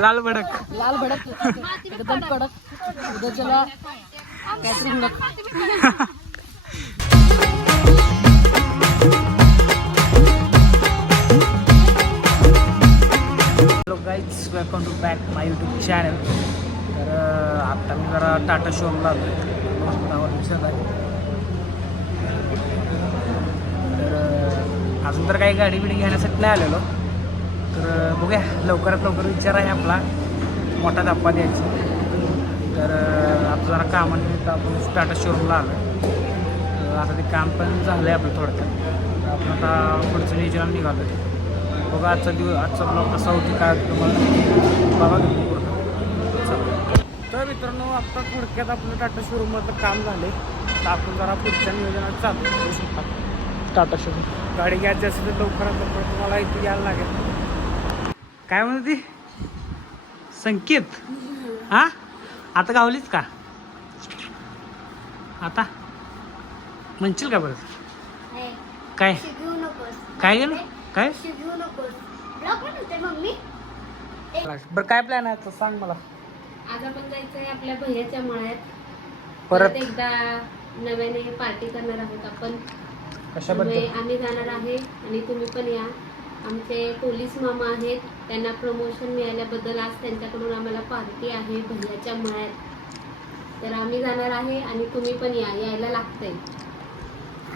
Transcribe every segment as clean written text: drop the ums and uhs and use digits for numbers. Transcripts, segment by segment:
लाल भडक एकदम कडक उद्याच्याला काहीतरी हुडक. Hello guys, welcome to back my YouTube channel. तर आत्ता मी जरा टाटा शोरूमला आलो दिसत आहे. तर अजून तर काही गाडी बिडी घेण्यासाठी नाही आलेलो. तर बघूया, लवकरात लवकर विचार आहे आपला मोठा धप्पा द्यायचा. तर आता जरा कामानिमित्त आपण टाटा शोरूमला आलो. आता ते काम पण झालं आहे आपलं थोडक्यात. आपण आता पुढचं नियोजन निघालो. बघा आजचा ब्लॉग कसा होती काय तुम्हाला बघा तुम्ही पूर्ण. तर मित्रांनो, आता थोडक्यात आपलं टाटा शोरूममधलं काम झालं आहे. तर आपण जरा पुढच्या नियोजनात चालू करू शकता. टाटा शोरूम गाडी घ्यायची असेल तर लवकरात लवकर तुम्हाला इथे यायला लागेल. काय म्हणते ती संकेत? हां, आता गावलीच का? आता म्हणशील का बरं? काय काय गेलं काय बरं, काय प्लॅन आहे तर सांग मला. आज आपण जायचंय आपल्या भैयाच्या मळ्यात. परत एकदा नव्याने पार्टी करणार आहोत आपण. कशाबद्दल? आम्ही जाणार आहे आणि तुम्ही पण या. आमचे पोलीस मामा आहेत, त्यांना प्रमोशन मिळाल्याबद्दल आज त्यांच्याकडून आम्हाला पार्टी आहे भैयाच्या मळ्यात. तर आम्ही जाणार आहे आणि तुम्ही पण यायला लागतंय.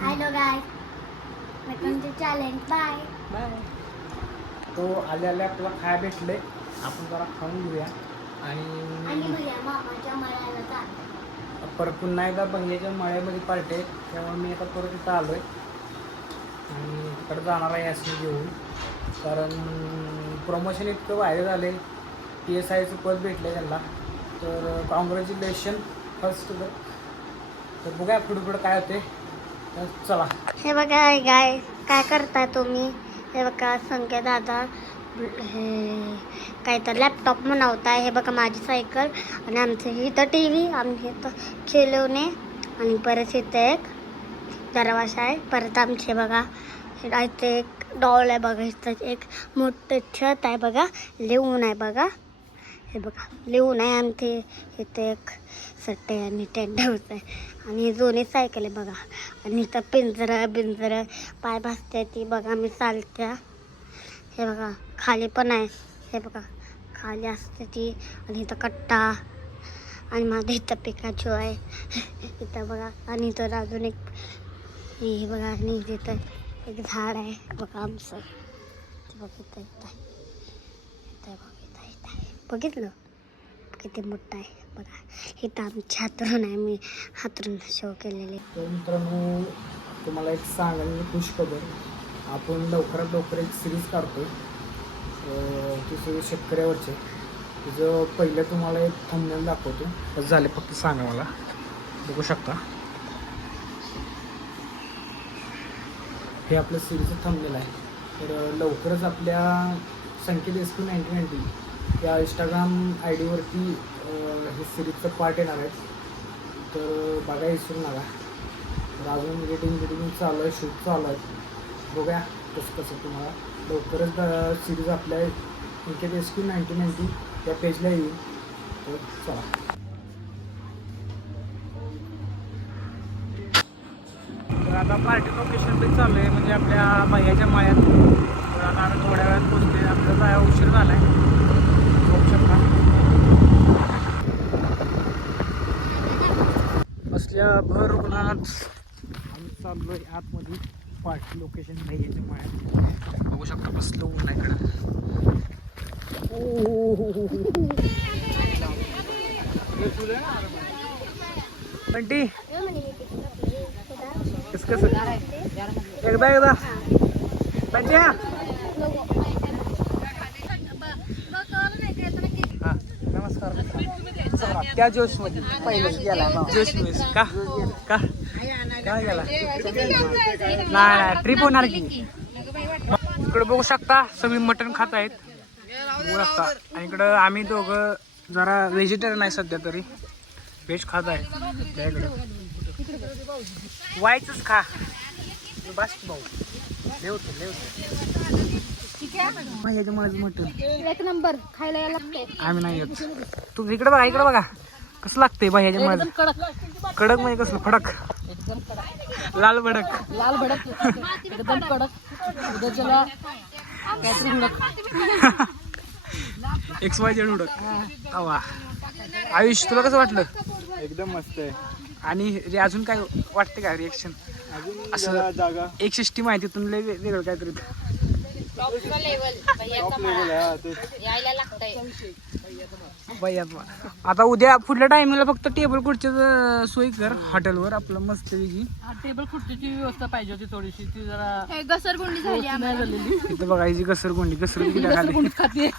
Hello guy, welcome to challenge. Bye bye. तो आले आपल्याला खायला भेटले, आपण जरा खाऊन घेऊया आणि भैया मामाच्या मळ्याला जातो. परत पुन्हा एकदा भैयाच्या मळ्यामध्ये पार्टी आहे. त्यामुळे मी आता परत इथं आलो आहे आणि तिकडे जाणार आहे असं घेऊन. कारण प्रमोशन इतकं व्हायरल झाले, PSIचं पद भेटलं त्यांना. तर कॉंग्रॅच्युलेशन फर्स्ट. तर बघूया पुढे काय होते. तर चला. हे बघा गाय, काय करताय तुम्ही? हे बघा संकेत दादा हे काय तर लॅपटॉप बनवताय. हे बघा माझी सायकल आणि आमचं इथं TV, आमच्या इथं खेळवणे आणि परत इथं एक दरवाजा आहे. परत आमचे बघा इथे एक डॉल आहे. बघा इथं एक मोठं छत आहे. बघा लिहून आहे. बघा हे बघा लिहून आहे. आमचे इथे एक सट्टे आणि टेंट हाऊस आहे आणि दोन्ही सायकल आहे. बघा आणि इथं पिंजरं पाय भासते ती. बघा मी चालत्या. हे बघा खाली पण आहे. हे बघा खाली असते ती. आणि इथं कट्टा आणि माझं इथं पिकाचो आहे. इथं बघा आणि इथं अजून एक हे बघा आणि तिथं एक झाड आहे. बघा आमचं बघितलं इथं बघितलं किती मोठं आहे. बघा इथं आमची हातरून आहे. मी हातरून शो केलेले. तर मित्रांनो, तुम्हाला एक सांगायला खुश खबर, आपण लवकरात लवकर एक सिरीज काढतो. ती सिरीज शेतकऱ्यावरची. तिचं पहिलं तुम्हाला एक थंबनेल दाखवतो. कसं झाले फक्त सांगा मला. बघू शकता, हे आपलं सिरीजचं थंबनेल आहे. तर लवकरच आपल्या संकेत SP1990 या इंस्टाग्राम ID वरती हे सिरीजचं पार्ट येणार आहे. तर बघा विसरू नका. तर अजून एडिटिंग चालू आहे, शूट चालू आहे. बघूया कसं तुम्हाला लवकरच सिरीज आपल्या संकेत SP1990 या पेजला येईल. तर चला. तर आता पार्टी लोकेशन पण चालू आहे, म्हणजे आपल्या भैयाच्या मळ्यात. तर आता आम्ही थोड्या वेळात पोहोचते. आपल्याला जायला उशीर झाला आहे, बघू शकता. असल्या भर उन्हात आम्ही चाललो आहे आतमध्ये पार्टी लोकेशन भैयाच्या मळ्यात. बघू शकता बसलो ऊन आहे इकडं. बंटी कसं एकदा बंट्या हां नमस्कार. त्या जोशमध्ये पहिलेच गेला जोशमध्ये का का काय गेला नाही ट्रिप होणार की. इकडे बघू शकता सगळी मटण खात आहेत बघू शकता. आणि इकडं आम्ही दोघं जरा व्हेजिटेरियन आहे सध्या तरी, व्हेज खात आहे. त्याकडं व्हायचंच खा बास की भाऊ लेवतो भैयाच्या मळ्याचं मटण एक नंबर खायला यायला लागतंय. आम्ही नाही येत. तू इकडे बघा कसं लागतंय भैयाच्या एकदम मळ्यात. कडक कडक म्हणजे कसलं फडक एकदम कडक लाल भडक लाल भडक एकदम कडक उद्याच्याला काहीतरी हुडक. XYZ उडक वा. आयुष तुला कसं वाटलं? एकदम मस्त आहे. आणि अजून काय वाटते का रिएक्शन? अजून असं जरा जागा एक सिस्टी माहितीतून लय वेगळं काहीतरी. टॉप लेवल आहे हा, तेच. यायला लागतंय. भैयात आता उद्या पुढल्या टायमिंगला फक्त टेबल खुर्चीचं सोय कर हॉटेलवर आपलं मस्त वेगळी. टेबल खुर्चीची व्यवस्था पाहिजे होती थोडीशी, ती जरा घसरगुंडी झाली नाही झालेली. इथं बघा ही जी घसरगुंडी घसरगुंडी खाते.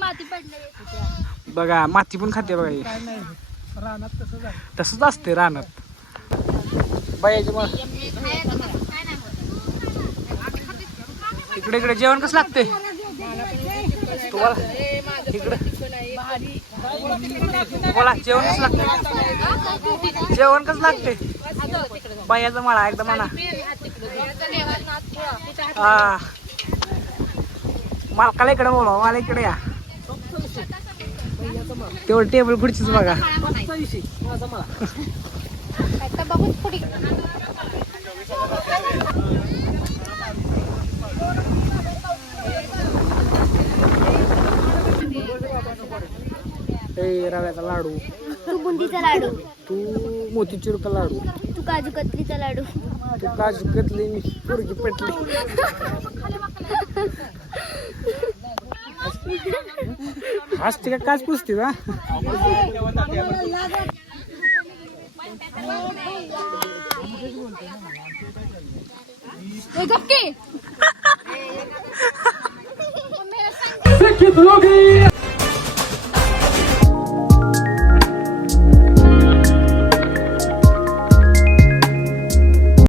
माती पडले. बघा माती पण खाते बघा ही. काय नाही रानात तसंच आहे. तसंच असते रानात. भैयाची मग इकडे जेवण कसं लागते तुम्हाला? इकडे तुम्हाला जेवण कसं लागते? जेवण कसं लागते? भैयाचा मळा एकदम म्हणा. हा मालकाला इकडे बोलवा, मला इकडे या. तेवढं टेबल खुर्चीच बघा. माझा मला बघूच पुढे. ए रव्याचा लाडू, तू बुंदीचा लाडू, तू मोतीचूरचा लाडू, तू काजू कतलीचा लाडू. तू काजू कतली, मी पुरगी पेटली. हसते का काच पुसते का? गप्पी. लोगी